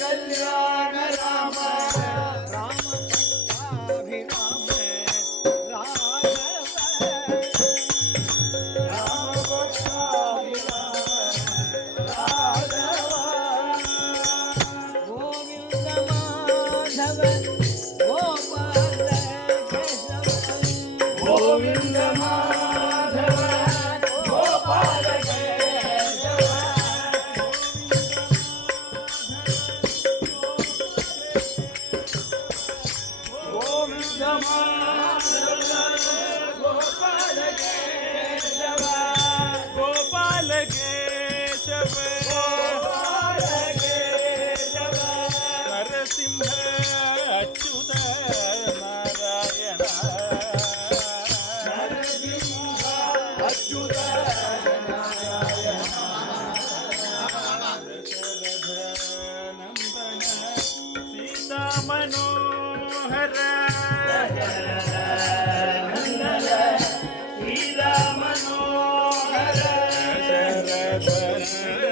Kalyan Ram Ram Pattabiram Raghav Ram Pattabiram Raghav Govind Madhav Gopal Keshav Govind Madhav Gopal Keshav Govind Madhav Gopal Keshav Gopal Keshav Gopal Keshav Narasimha Achyut Narayan Narasimha Achyut Narayan Dasharath Nandan Sita Manohar Nandan Sita Manohar Dasharath